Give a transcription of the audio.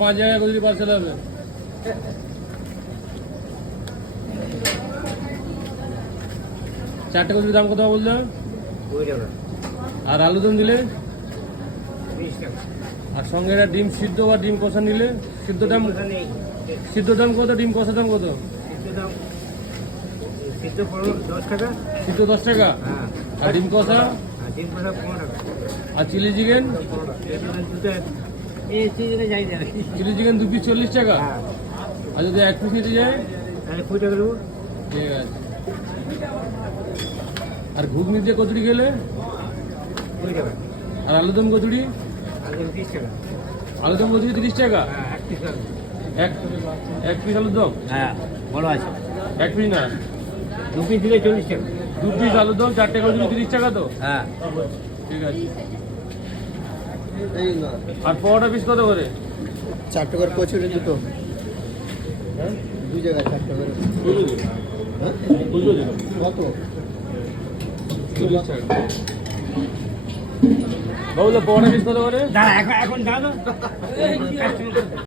5 জায়গায় কচুরি পার্সেল হবে। চারটে কচুরির দাম কত বললো? 20 টাকা। আর আলুদম দিলে? 20 টাকা। আর সঙ্গে একটা ডিম সিদ্ধ বা ডিম কষা নিলে? সিদ্ধ দাম কত, ডিম কষা দাম কত? সিদ্ধ 10 টাকা। সিদ্ধ 10 টাকা। হ্যাঁ। আর ডিম কষা? ডিম কষা 15 টাকা। আর chilli chicken? Chilli chicken 2 piece 40 টাকা। হ্যাঁ। আর যদি 1 পিস নিতে যায়? তাহলে 20 টাকা দেবো। ঠিক আছে। আর ঘুগনি দিয়ে কচুরি খেলে? 20 টাকা। আর আলুদম কচুরি? আলুদম 30 টাকা। আলুদম কচুরি 30 টাকা। হ্যাঁ, 1 পিস আলু। এক পিস আলুদম? হ্যাঁ, বড় আছে। 1 পিস না, 2 পিস দিলে 40 টাকা। 2 পিস আলুদম, 4টে কচুরি 30 টাকা তো? হ্যাঁ। ঠিক আছে। আর পরোটা পিস কত করে? 4 টাকার কচুরি দুটো। হ্যাঁ, 2 জায়গায় 4 টাকা। হ্যাঁ? কত? 40 টাকা। বাবু পরোটা পিস কত করে? দাঁড়া, এখন দাঁড়া।